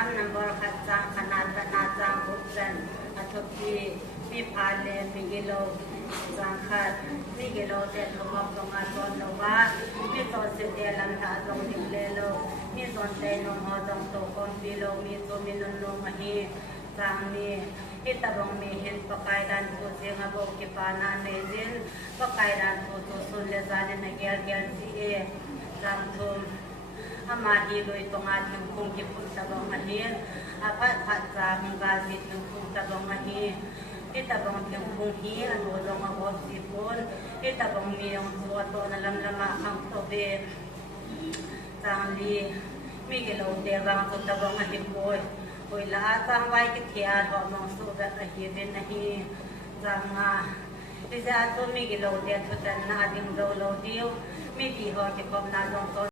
ามนัมเบอร์ขัดจางขนาดนาจางบุษนอัฐพีมีพาเลมีกิโลจางขัดมีกิโลเต็มของตรงอันบนโลวามีตอนเสด็จลังทาตรงดิเลโลมีตอนเตนมหอตรงโตคนบิโลมีตัวมีนนโลมหีจางมีที่ตะบงมีเห็นปกายดันผู้เสียงบอกกิปานาเนจินปกายดันผู้ตุสุนเลซาเลนเกลเกลซีเอจางทุมอามาฮีโดยตรงอาถึงคงกิปุตตะบงมหีอาภัตพัดจางกาสิถึงคงตะบงมหีที่ตะบงถึงคงฮีอนุลงอาบอบสิปุนที่ตะบงมีองตัวโตนลำละมาคังโตเบจางลีมีกิโลเดวังตุตะบงมหิบอยโอยลาจางไว้กิเทียนหอมองสุแบบระหีเป็นระหีจางมาที่จะตัวมีกิโลเดียนทุตันนาดิมโลโลเดียวมีดีหอเก็บความนาลงต้น